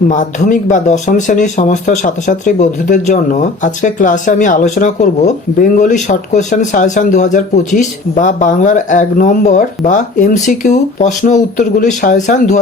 মাধ্যমিক বা দশম শ্রেণির সমস্ত ছাত্রছাত্রী বন্ধুদের জন্য আজকে ক্লাসে আমি আলোচনা করব বেঙ্গলি শর্ট কোশ্চেন সাজেশন দু বা বাংলার এক নম্বর বা এমসিকিউ প্রশ্ন উত্তরগুলির সাজেশন দু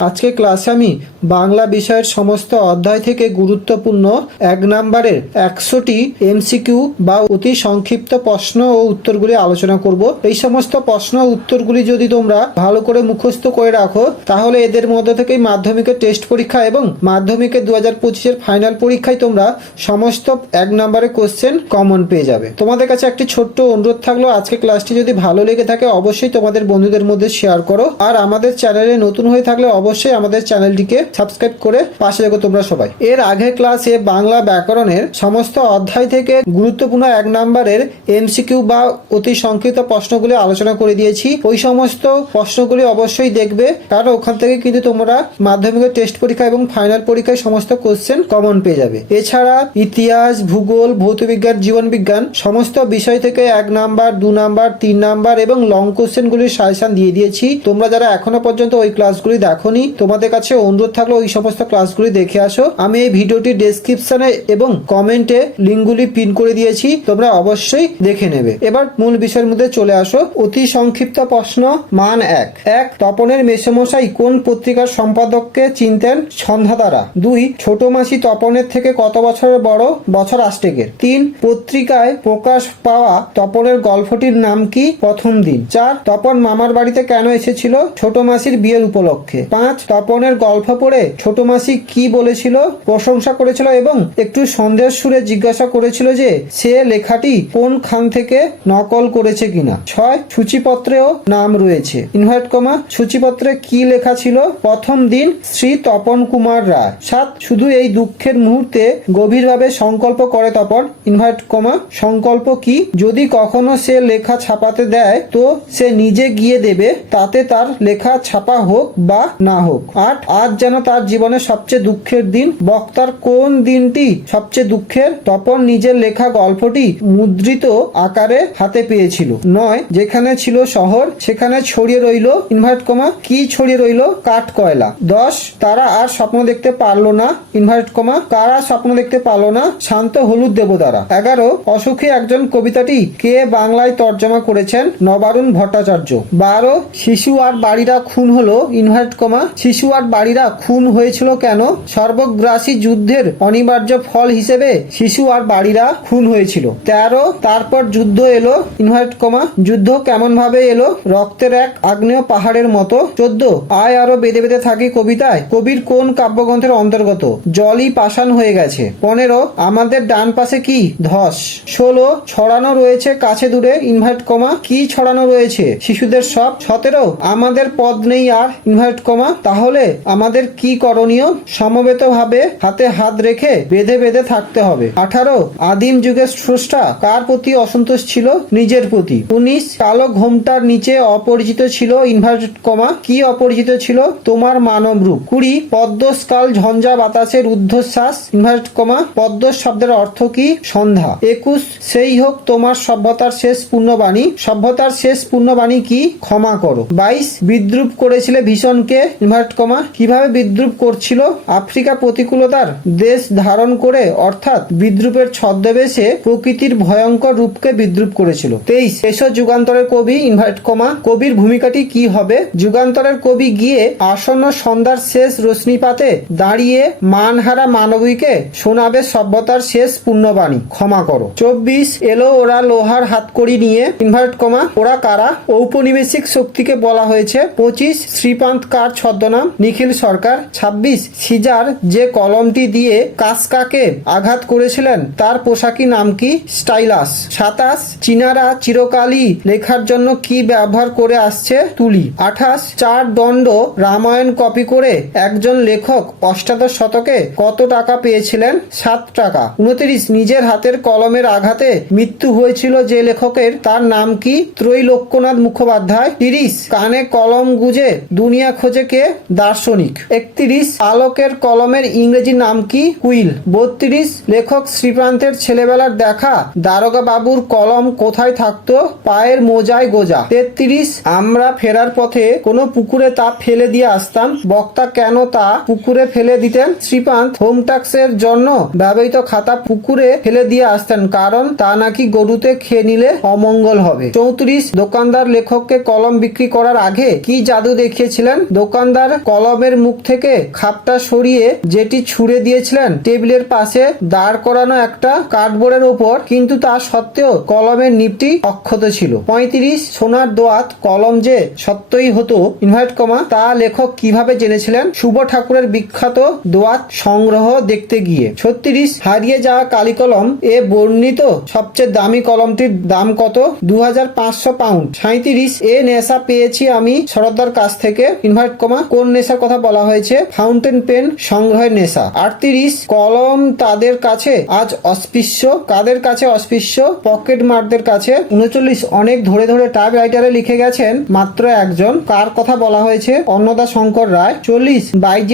আজকে ক্লাসে আমি বাংলা বিষয়ের সমস্ত অধ্যায় থেকে গুরুত্বপূর্ণ এক নম্বরের একশোটি এমসিকিউ বা অতি সংক্ষিপ্ত প্রশ্ন ও উত্তরগুলি আলোচনা করব। এই সমস্ত প্রশ্ন উত্তরগুলি যদি তোমরা ভালো করে মুখস্থ করে রাখো, তাহলে এদের মধ্যে থেকেই মাধ্যমিকের টেস্ট পরীক্ষা এবং মাধ্যমিকের দু হাজার পঁচিশের ফাইনাল পরীক্ষায় তোমরা সমস্ত এক নম্বরের কোশ্চেন কমন পেয়ে যাবে। তোমাদের কাছে একটি ছোট্ট অনুরোধ থাকল, আজকে ক্লাসটি যদি ভালো লেগে থাকে, অবশ্যই তোমাদের বন্ধুদের মধ্যে শেয়ার করো। আর আমাদের চ্যানেলে নতুন হয়ে থাকলে অবশ্যই আমাদের চ্যানেলটিকে সাবস্ক্রাইব করে পাশে দেখো তোমরা সবাই। এর আগের ক্লাসে বাংলা ব্যাকরণের সমস্ত অধ্যায় থেকে গুরুত্বপূর্ণ এক নম্বরের এমসিকিউ বা অতি সংক্ষিপ্ত প্রশ্নগুলি আলোচনা করে দিয়েছি। ওই সমস্ত প্রশ্নগুলি অবশ্যই দেখবে, কারণ ওখান থেকে কিন্তু তোমরা মাধ্যমিকের টেস্ট পরীক্ষা এবং ফাইনাল পরীক্ষায় সমস্ত কোশ্চেন কমন পেয়ে যাবে। এছাড়া ইতিহাস, ভূগোল, ভৌতবিজ্ঞান জীবন বিজ্ঞান সমস্ত বিষয় থেকে এক নাম্বার দু নাম্বার তিন নাম্বার এবং লং কোশ্চেনগুলির সাজেশন দিয়ে দিয়েছি। তোমরা যারা এখনও পর্যন্ত ওই ক্লাসগুলি দেখোনি, তোমাদের কাছে অনুরোধ থাকল ওই সমস্ত ক্লাসগুলি দেখে আসো। আমি এই ভিডিওটি ডেসক্রিপশনে এবং কমেন্টে লিঙ্কগুলি পিন করে দিয়েছি, তোমরা অবশ্যই দেখে নেবে। এবার মূল বিষয়ের মধ্যে চলে আসো। অতি সংক্ষিপ্ত প্রশ্ন, মান এক। এক, তপনের মেসমশাই কোন পত্রিকার সম্পাদককে চিনতেন? সন্ধ্যা দ্বারা। দুই, ছোট মাসি তপনের থেকে কত বছরের বড়? বছর আষ্টেকের। তিন, পত্রিকায় প্রকাশ পাওয়া তপনের গল্পটির নাম কি? প্রথম দিন। চার, তপন মামার বাড়িতে কেন এসেছিল? ছোট মাসির বিয়ের উপলক্ষে। পাঁচ, তপনের গল্প পড়ে ছোট মাসি কি বলেছিল? প্রশংসা করেছিল এবং একটু সন্দেহ সুরে জিজ্ঞাসা করেছিল যে, সে লেখাটি কোন খান থেকে নকল করেছে কিনা? ছয়, সূচিপত্রেও নাম রয়েছে। ইনভার্ট কমা, সূচিপত্রে কি লেখা ছিল? প্রথম দিন শ্রী তপন কুমার রায় সাত, শুধু এই দুঃখের মুহূর্তে গভীরভাবে সংকল্প করে তপন। ইনভার্ট কমা, সংকল্প কি? যদি কখনো সে লেখা ছাপাতে দেয়, তো সে নিজে গিয়ে দেবে, তাতে তার লেখা ছাপা হোক বা না হোক। আট, আজ যেন তার জীবনের সবচেয়ে দুঃখের দিন। বক্তার কোন দিনটি সবচেয়ে দুঃখের? তপন নিজের লেখা গল্পটি মুদ্রিত আকারে হাতে পেয়েছিল। নয়, যেখানে ছিল শহর, সেখানে ছড়িয়ে রইল, ইনভার্ট কমা, কি ছড়িয়ে রইল? কাঠ কয়লা দশ, তারা আর স্বপ্ন দেখতে পারল না ইনভার্ট কমা কারা স্বপ্ন দেখতে পারল না, শান্ত হলুদ দেবতারা। এগারো, অসুখী একজন কবিতাটি কে বাংলায় তর্জমা করেছেন? নবারুণ ভট্টাচার্য। বারো, শিশু আর বাড়িরা খুন হলো ইনভার্ট কমা শিশু আর বাড়িরা খুন হয়েছিল কেন? সর্বগ্রাসী যুদ্ধের অনিবার্য ফল হিসেবে শিশু আর বাড়িরা খুন হয়েছিল। তেরো, তারপর যুদ্ধ এলো ইনভার্ট কমা যুদ্ধ কেমন ভাবে এলো? রক্তের এক আগ্নেয় পাহাড়ের মতো। চোদ্দ, আয় আরও বেঁধে বেঁধে থাকি কবিতায়। কবির কোন কাব্যগ্রন্থের অন্তর্গত? জলই পাষাণ হয়ে গেছে। পনেরো, আমাদের ডান পাশে কি? ধস। ষোলো, ছড়ানো রয়েছে কাছে দূরে ইনভার্ট কমা কি ছড়ানো রয়েছে? শিশুদের সব। সতেরো, আমাদের পদ নেই আর ইনভার্ট কমা তাহলে আমাদের কি করণীয়? সমবেত ভাবে হাতে হাত রেখে বেঁধে বেঁধে থাকতে হবে। আঠারো, আদিম যুগের স্রষ্টা কার প্রতি অসন্তোষ ছিল? নিজের প্রতি। উনিশ, কালো ঘোমটার নিচে অপরিচিত ছিল ইনভার্ট কমা কি অপরিচিত ছিল? তোমার মানব রূপ। কুড়ি পদ্মস্কাল, ঝঞ্ঝা, বাতাসের ঊর্ধ্বশ্বাস, ইনভার্ট কমা পদ্ম শব্দের অর্থ কি? সন্ধ্যা। একুশ, সেই হোক তোমার সভ্যতার শেষ পূর্ণবাণী। সভ্যতার শেষ পূর্ণবাণী কি? ক্ষমা করো। বাইশ, বিদ্রুপ করেছিলে ভীষণকে, ইনভার্ট কমা, কীভাবে বিদ্রুপ করছিল? আফ্রিকা প্রতিকূলতার দেশ ধারণ করে, অর্থাৎ বিদ্রুপের ছদ্মবেশে প্রকৃতির ভয়ঙ্কর রূপকে বিদ্রুপ করেছিল। তেইশ, এসো যুগান্তরের কবি, ইনভার্ট কমা, কবির ভূমিকাটি কি হবে? যুগান্তরের কবি গিয়ে আসন্ন সন্ধ্যার শেষ রশ্মিপাতে দাঁড়িয়ে মানহারা মানবীকে শোনাবে সভ্যতার শেষ পুণ্যবাণী ক্ষমা করো। চব্বিশ, এলো ওরা লোহার হাতকড়ি নিয়ে ইনভার্ট কমা। ওরা কারা? ঔপনিবেশিক শক্তিকে বলা হয়েছে। পঁচিশ, শ্রীপান্ত কার ছদ্মনাম? নিখিল সরকার। ছাব্বিশ, সিজার যে কলমটি দিয়ে কাসকাকে আঘাত করেছিলেন, তার পোশাকি নাম কি? স্টাইলাস। সাতাশ, চীনারা চিরকালই লেখার জন্য কি ব্যবহার করে আসছে? তুলি। আঠাশ, চার দণ্ড রামায়ণ কপি করে একজন লেখক অষ্টাদশ শতকে কত টাকা পেয়েছিলেন? সাত টাকা। উনত্রিশ নিজের হাতের কলমের আঘাতে মৃত্যু হয়েছিল যে লেখকের। তার নাম কি? ত্রৈলোক্যনাথ মুখোপাধ্যায়। তিরিশ, কানে কলম গুজে দুনিয়া খোঁজে কে? দার্শনিক। একত্রিশ, আলোকের কলমের ইংরেজি নাম কি? কুইল বত্রিশ, লেখক শ্রীপ্রান্তের ছেলেবেলার দেখা। দারোগা বাবুর কলম কোথায় থাকতো? পায়ের মোজায় গোজা। তেত্রিশ, আমরা ফেরার পথে কোনো পুকুরে তা ফেলে দিয়ে আসতাম। বক্তা কেন তা পুকুরে ফেলে দিতেন। শ্রীপান্ত হোম ট্যাক্সের জন্য ব্যবহৃত খাতা পুকুরে ফেলে দিয়ে আসতেন, কারণ তা নাকি গরুতে খেয়ে নিলে অমঙ্গল হবে। চৌত্রিশ, দোকানদার লেখককে কলম বিক্রি করার আগে কি জাদু দেখিয়েছিলেন? দোকানদার কলমের মুখ থেকে খাপটা সরিয়ে যেটি ছুঁড়ে দিয়েছিলেন, টেবিলের পাশে দাঁড় করানো একটা কার্ডবোর্ডের ওপর, কিন্তু তা সত্ত্বেও কলমের নিপটি অক্ষত ছিল। পঁয়ত্রিশ, সোনার দোয়াত কলম যে সত্যই হতো, ইনভার্ট কমা, তা লেখক কীভাবে জেনেছিলেন? শুভ ঠাকুরের বিখ্যাত দোয়াত সংগ্রহ দেখতে গিয়ে। ছত্রিশ হারিয়ে যাওয়া কালি কলম এ বর্ণিত সবচেয়ে দামি কলমটির দাম কত? দু হাজার পাঁচশো পাউন্ড। সাঁত্রিশ এ নেশা পেয়েছি আমি সরদার কাছ থেকে। ইনভার্ট কমা, কোন নেশার কথা বলা হয়েছে? ফাউন্টেন পেন সংগ্রহের নেশা। আটত্রিশ, কলম তাদের কাছে আজ অস্পৃশ্য। কাদের কাছে অস্পৃশ্য? পকেট মারদের কাছে। উনচল্লিশ, অনেক ধরে ধরে টাইপ রাইটারে লিখে গেছেন মাত্র একজন। কার কথা বলা হয়েছে? অন্নদা শঙ্কর রায়। চল্লিশ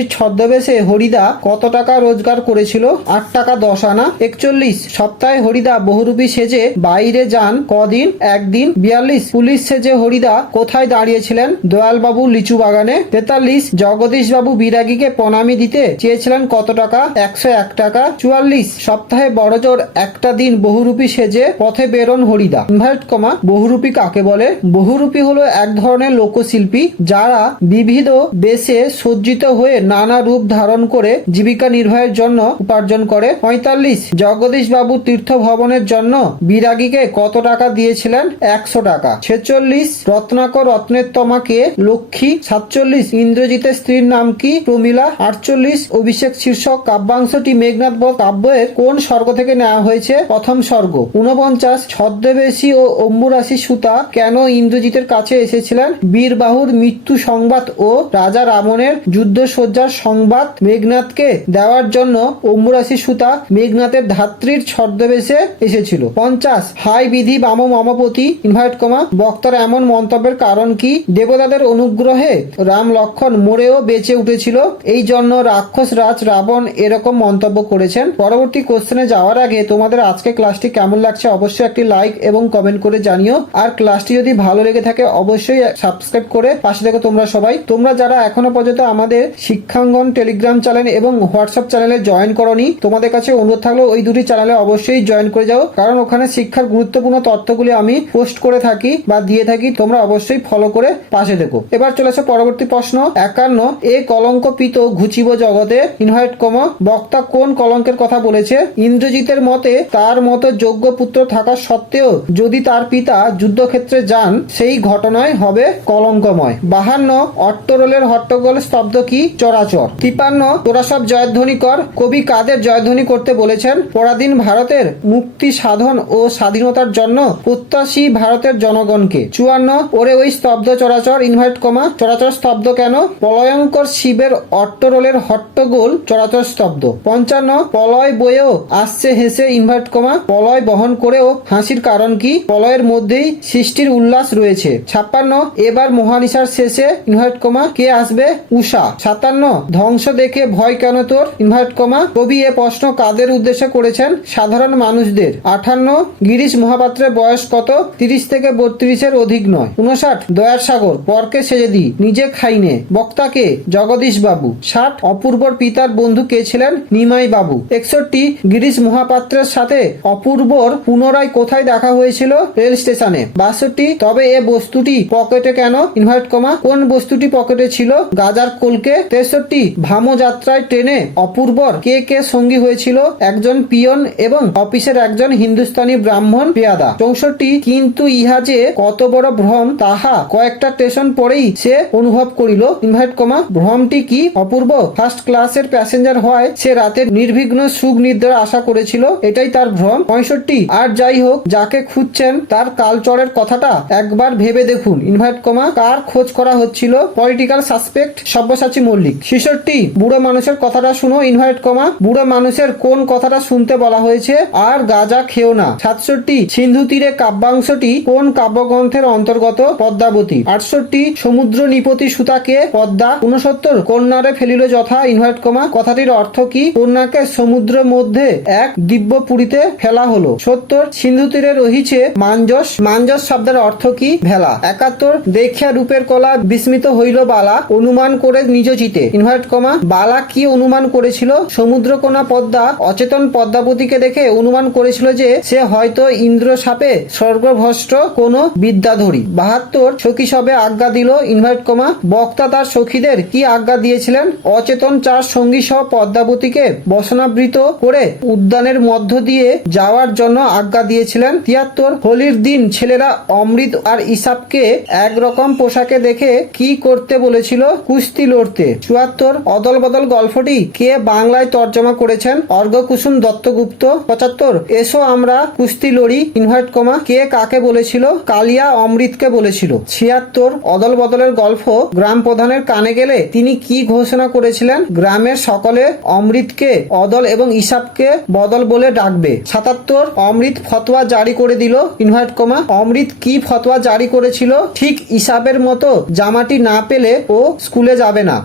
বাইজির ছদ্মবেশে হরিদা কত টাকা রোজগার করেছিল? আট টাকা দশ আনা। একচল্লিশ। সপ্তাহে হরিদা বহুরূপী সেজে বাইরে যান কদিন? একদিন। বিয়াল্লিশ। পুলিশ সেজে হরিদা কোথায় দাঁড়িয়েছিলেন? দয়ালবাবু লিচু বাগানে। তেতাল্লিশ। জগদীশ বাবু বিরাগীকে প্রণামী দিতে চেয়েছিলেন কত টাকা? একশো এক টাকা। চুয়াল্লিশ। সপ্তাহে বড়জোর একটা দিন বহুরূপী সেজে পথে বেরোন হরিদা। ইনভার্ট কমা, বহুরূপী কাকে বলে? বহুরূপী হলো এক ধরনের লোকশিল্পী যারা বিবিধ বেশে সজ্জিত হয়ে নানা রূপ ধারণ করে জীবিকা নির্বাহের জন্য উপার্জন করে। পঁয়তাল্লিশ জগদীশ বাবু তীর্থ ভবনের জন্য বিরাগীকে কত টাকা দিয়েছিলেন? একশো টাকা। ছেচল্লিশ, রত্নাকর রত্নের তমাকে লক্ষ্মী। সাতচল্লিশ, ইন্দ্রজিতের স্ত্রীর নাম কি? প্রমিলা। আটচল্লিশ, অভিষেক শীর্ষক কাব্যাংশটি মেঘনাথ বধ কাব্যের কোন স্বর্গ থেকে নেওয়া হয়েছে? প্রথম স্বর্গ। ঊনপঞ্চাশ, ছদ্মবেশী ও অম্বুরাশি সুতা কেন ইন্দ্রজিতের কাছে এসেছিলেন? বীরবাহুর মৃত্যু সংবাদ ও রাজা রাবণের যুদ্ধ সজ্জার সংবাদ মেঘনাথকে দেওয়ার জন্য অম্বুরাশি সুতা মেঘনাথের ধাত্রীর ছদ্মবেশে এসেছিল। পঞ্চাশ, হাই বিধি বাম মমপতি ইনভাইট কমা বক্তার এমন মন্তব্যের কারণ কি? দেবতাদের অনুগ্রহে রাম লক্ষণ মরেও বেঁচে উঠেছিল। এই জন্য রাক্ষস রাজ রাবণ এরকম মন্তব্য করেছেন। পরবর্তী কোশ্চেনে যাওয়ার আগে তোমাদের আজকে ক্লাসটি কেমন লাগছে অবশ্যই একটি লাইক এবং কমেন্ট করে জানিও। আর ক্লাসটি যদি ভালো লেগে থাকে, অবশ্যই সাবস্ক্রাইব করে পাশে দেখো তোমরা সবাই। তোমরা যারা এখনও পর্যন্ত আমাদের শিক্ষাঙ্গন, টেলিগ্রাম চ্যানেল এবং হোয়াটসঅ্যাপ চ্যানেলে জয়েন করনি। তোমাদের কাছে অনুরোধ থাকল ওই দুটি চ্যানেলে অবশ্যই জয়েন করে যাও। কারণ ওখানে শিক্ষার গুরুত্বপূর্ণ তথ্যগুলি আমি পোস্ট করে থাকি বা দিয়ে থাকি, তোমরা অবশ্যই ফলো করে পাশে দেখো। এবার চলেছে পরবর্তী প্রশ্ন। একান্ন, এ কলঙ্কপিত ঘুচিব জগতে ইনভাইট কম। বক্তা কোন কলঙ্কের কথা বলেছে? ইন্দ্রজিতের মতে তার মতো যোগ্য পুত্র থাকা সত্ত্বেও যদি তার পিতা যুদ্ধক্ষেত্রে যান, সেই ঘটনায় হবে কলঙ্কময়। বাহান্ন, অট্টরোলের হট্টগোল স্তব্ধ কি? চরাচর। তিপান্ন, তোরা সব জয়ধ্বনি কর। কবি কাদের জয়ধ্বনি করতে বলেছেন? পরাধীন ভারতের মুক্তি সাধন ও স্বাধীনতার জন্য প্রত্যাশী ভারতের জনগণকে। চুয়ান্ন, ওরে ওই স্তব্ধ চরাচর ইনভাইট কমা চরাচর স্তব্ধ কেন? প্রলয়ঙ্কর শিবের অট্টরোলের হট্টগোল চরাচর স্তব্ধ। পঞ্চান্ন প্রলয় বয়েও আসছে হেসে ইনভার্ট কমা প্রলয় বহন করেও হাসির কারণ কি? প্রলয়ের মধ্যেই সৃষ্টির উল্লাস রয়েছে। ছাপ্পান্ন, এবার মহানিশার শেষে ইনভার্ট কমা কে আসবে? উষা সাতান্ন ধ্বংস দেখে ভয় কেন তোর? ইনভার্ট কমা, কবি এ প্রশ্ন কাদের উদ্দেশ্যে করেছেন? সাধারণ মানুষদের। আঠান্ন, গিরিশ মহাপাত্রের বয়স কত? তিরিশ থেকে বত্রিশের অধিক নয়। উনষাট দয়ার সাগর পরকে সেজে দি নিজে খাইনে বক্তাকে জগদীশ বাবু। ষাট, অপূর্বর পিতার বন্ধু কে ছিলেন? নিমাই বাবু। একষট্টি, গিরিশ মহাপাত্রের সাথে অপূর্বর পুনরায় কোথায় দেখা হয়েছিল? রেল স্টেশনে। বাষট্টি, তবে এ বস্তুটি পকেটে কেন? ইনভার্ট কমা, কোন বস্তুটি পকেটে ছিল? গাজার কোলকে? তেষট্টি ভামো যাত্রায় ট্রেনে অপূর্বর কে কে সঙ্গী হয়েছিল? একজন পিয়ন এবং অফিসের একজন হিন্দুস্তানি ব্রাহ্মণ পেয়াদা। চৌষট্টি, কিন্তু ইহা যে কত বড় ভ্রম, তাহা কয়েকটা স্টেশন পরেই সে অনুভব করিল। ইনভাইট কমা, ভ্রমটি কি অপূর্ব? ফার্স্ট ক্লাসের প্যাসেঞ্জার হয়, সে রাতে নির্বিঘ্ন সুখ নিদ্রা আশা করেছিল, এটাই তার ভ্রম। পঁয়ষট্টি, আর যাই হোক, যাকে খুঁজছেন, তার কালচরের কথাটা একবার ভেবে দেখুন। ইনভাইট কমা, কার খোঁজ করা হচ্ছিল? Political suspect Sabyasachi Mallick. ছেষট্টি বুড়ো মানুষের কথাটা শুনো ইনভাইট কমা। বুড়ো মানুষের কোন কথাটা শুনতে বলা হয়েছে? আর গাজা খেও না। সাতষট্টি, সিন্ধু তীরে কাব্যাংশটি কোন কাব্যগ্রন্থের অন্তর্গত? পদ্মাবতী। আটষট্টি, সমুদ্র নিপতি সুতাকে পদ্মা। উনসত্তর কন্যারে ফেলিল যথা ইনভাইট কমা। কথাটির অর্থ কি? কন্যাকে সমুদ্র মধ্যে এক দিব্য পুরীতে ফেলা হলো। সত্তর, সিন্ধু তীরে রহিছে মাঞ্জস। মাঞ্জস শব্দের অর্থ কি? ভেলা। একাত্তর, দেখিয়া রূপের কলা বিস্মিত হইল বালা। অনুমান করে নিজ চিতে ইনভার্ট কমা, বালা কি অনুমান করেছিল? সমুদ্রকোনা পদ্মা অচেতন পদ্মাবতীকে দেখে অনুমান করেছিল যে সে হয়তো ইন্দ্র সাপে স্বর্গভ্রষ্ট কোন বিদ্যাধরী। বাহাত্তর, সখী সবে আজ্ঞা দিল, ইনভার্ট কমা, বক্তা তার সখীদের কি আজ্ঞা দিয়েছিলেন? অচেতন চার সঙ্গী সহ পদ্মাবতীকে বসনাবৃত করে উদ্যানের মধ্য দিয়ে যাওয়ার জন্য আজ্ঞা দিয়েছিলেন। তিয়াত্তর, হোলির দিন ছেলেরা অমৃত আর ইসাবকে একরকম পোশাকে দেখে কি করতে বলেছিল? কুস্তি লড়তে। চুয়াত্তর অদল বদল গল্পটি কে বাংলায় তর্জমা করেছেন? অর্ঘকুসুম দত্তগুপ্ত, পঁচাত্তর। এসো আমরা কুস্তি লড়ি, ইনভার্ট কমা, কে কাকে বলেছিল? কালিয়া অমৃতকে বলেছিল। ছিয়াত্তর অদল বদলের গল্প গ্রাম প্রধানের কানে গেলে তিনি কি ঘোষণা করেছিলেন? গ্রামের সকলে অমৃতকে, অদল এবং ইসাবকে বদল বলে ডাকবে। সাতাত্তর অমৃত ফতোয়া জারি করে দিল, ইনভার্ট কমা। অমৃত কি ফতোয়া জারি করেছিল? ঠিক ইসাবের মতো জামাটি না পেলে ও স্কুলে যাবে না।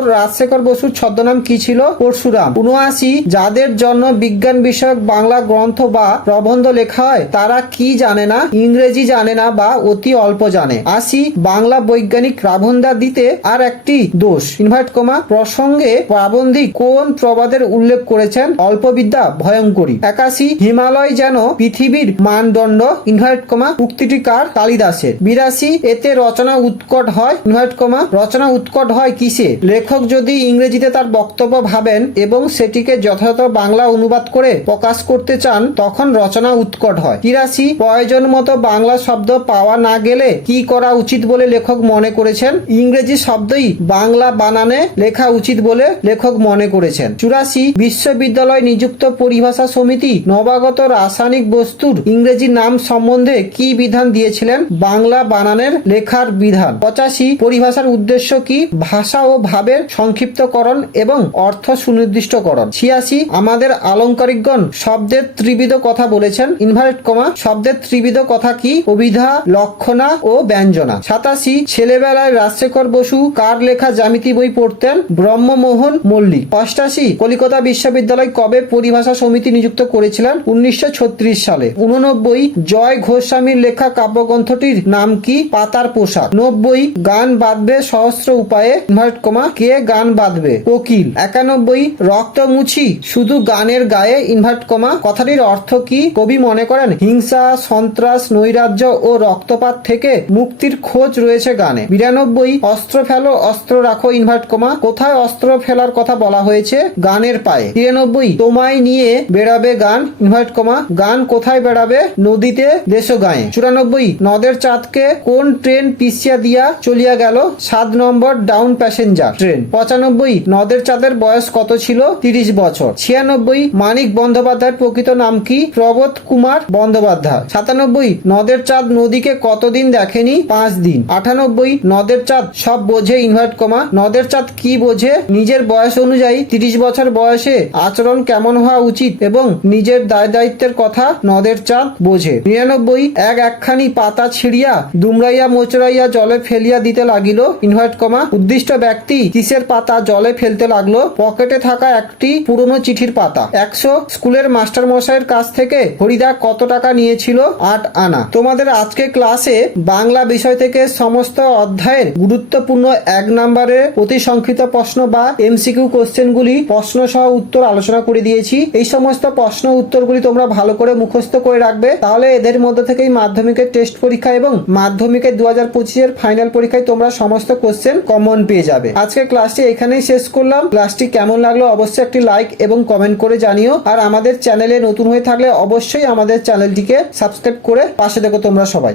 আটাত্তর রাজশেখর বসুর ছদ্মনাম কি ছিল? পরশুরাম। উনআশি, যাদের জন্য বিজ্ঞান বিষয়ক বাংলা গ্রন্থ বা প্রবন্ধ লেখা হয়, তারা কি জানে না, ইংরেজি জানে না বা অতি অল্প জানে? আশি, বাংলা বৈজ্ঞানিক প্রাবন্ধা দিতে আর একটি দোষ। ইনভার্ট কমা, প্রসঙ্গে প্রাবন্ধিক কোন প্রবাদের উল্লেখ করেছেন? অল্পবিদ্যা, ভয়ঙ্করী। একাশি, হিমালয় যেন পৃথিবীর মানদণ্ড? ইনভার্ট কমা, উক্তিটি কার? কালিদাসের। বিরাশি, এতে রচনা উৎকট হয়? ইনভার্ট কমা, রচনা উৎকট হয় কিসে? লেখক যদি ইংরেজিতে তার বক্তব্য ভাবেন এবং সেটিকে যথাযথ বাংলা অনুবাদ করে প্রকাশ করতে চান, তখন রচনা উৎকট হয়। তিরাশি প্রয়োজন মতো বাংলা শব্দ পাওয়া না গেলে কি করা উচিত বলে লেখক মনে করেছেন? ইংরেজি শব্দই বাংলা বানানে লেখা উচিত বলে লেখক মনে করেছেন। চুরাশি বিশ্ববিদ্যালয় নিযুক্ত পরিভাষা সমিতি নবাগত রাসায়নিক বস্তুর ইংরেজি নাম সম্বন্ধে কি বিধান দিয়েছিলেন? বাংলা বানানের লেখার বিধান। পঁচাশি পরিভাষার উদ্দেশ্য কি? ভাষা ও ভাবের সংক্ষিপ্তকরণ এবং অর্থ সুনির্দিষ্টকরণ। ছিয়াশি, আমাদের আলংকারিকগণ শব্দের ত্রিবিধ কথা বলেছেন। ইনভার্ট কমা, শব্দের ত্রিবিধ কথা কি? অভিধা, লক্ষণা ও ব্যঞ্জনা। সাতাশি, ছেলেবেলায় রাজশেখর বসু কার লেখা জ্যামিতি বই পড়তেন? ব্রহ্মমোহন মল্লিক। অষ্টাশি, কলিকাতা বিশ্ববিদ্যালয় কবে পরিভাষা সমিতি নিযুক্ত করেছিলেন? উনিশশো ছত্রিশ সালে। উননব্বই, জয় ঘোষস্বামীর লেখা কাব্যগ্রন্থটির নাম কি? পাতার পোশাক। নব্বই, গান বাঁধবে সহস্র উপায়ে ইনভার্ট কমা কে গান বাঁধবে? কোকিল একানব্বই, রক্ত মুছি, শুধু গানের গায়ে ইনভার্ট কমা। কথাটির অর্থ কি? কবি মনে করেন, হিংসা, সন্ত্রাস, নৈরাজ্য ও রক্তপাত থেকে মুক্তির খোঁজ রয়েছে গানে। বিরানব্বই, অস্ত্র ফেলো, অস্ত্র রাখো ইনভার্ট কমা। কোথায় অস্ত্র ফেলার কথা বলা হয়েছে? গানের পায়ে। তিরানব্বই, তোমায় নিয়ে বেড়াবে গান ইনভার্ট কমা। গান কোথায় বেড়াবে? নদীতে দেশ গায়ে চুরানব্বই, নদের চাঁদকে কোন ট্রেন পিছিয়া দিয়া চলিয়া গেল? সাত নম্বর ডাউন প্যাসেঞ্জার ট্রেন পঁচানব্বই, নদের চাঁদের বয়স কত ছিল? তিরিশ বছর। ছিয়ানব্বই, মানিক বন্দ্যোপাধ্যায়ের প্রকৃত নাম কি? প্রবোধ কুমার বন্দ্যোপাধ্যায়। সাতানব্বই, নদের চাঁদ নদীকে কতদিন দেখেনি? পাঁচ দিন। আটানব্বই, নদের চাঁদ সব বোঝে ইনভার্ট কমা। নদের চাঁদ কি বোঝে? নিজের বয়স অনুযায়ী তিরিশ বছর বয়সে আচরণ কেমন হওয়া উচিত এবং নিজের দায় দায়িত্বের কথা নদের চাঁদ বোঝে। নিরানব্বই, এক একখানি পাতা ছিড়িয়া দুমড়াইয়া মোচড়াইয়া জলে ফেলিয়া দিতে লাগিল। Invert comma. উদ্দিষ্ট ব্যক্তি কিসের পাতা জলে ফেলতে লাগল। পকেটে থাকা একটি পুরনো চিঠির পাতা। একশো স্কুলের মাস্টার মশাইয়ের কাছ থেকে হরিদা কত টাকা নিয়েছিল? আট আনা। তোমাদের আজকে ক্লাসে বাংলা বিষয় থেকে সমস্ত অধ্যায়ের গুরুত্বপূর্ণ এক নম্বরের অতি সংক্ষিপ্ত প্রশ্ন বা এমসিকিউ কোশ্চেনগুলি প্রশ্ন সহ উত্তর আলোচনা করে দিয়েছি। এই সমস্ত প্রশ্ন উত্তরগুলি তোমরা ভালো করে মুখস্থ করে রাখবে। তাহলে এদের মধ্যে থেকেই মাধ্যমিকের টেস্ট পরীক্ষা এবং মাধ্যমিকের দু হাজার পঁচিশের ফাইনাল পরীক্ষায় তোমরা সমস্ত কোশ্চেন কমন পেয়ে যাবে। আজকে ক্লাসটি এখানেই শেষ করলাম। ক্লাসটি কেমন লাগল অবশ্যই একটি লাইক এবং কমেন্ট করে জানিও। আর আমাদের চ্যানেলে নতুন হয়ে থাকলে অবশ্যই আমাদের চ্যানেলটিকে সাবস্ক্রাইব করে পাশে দেখো তোমরা সবাই।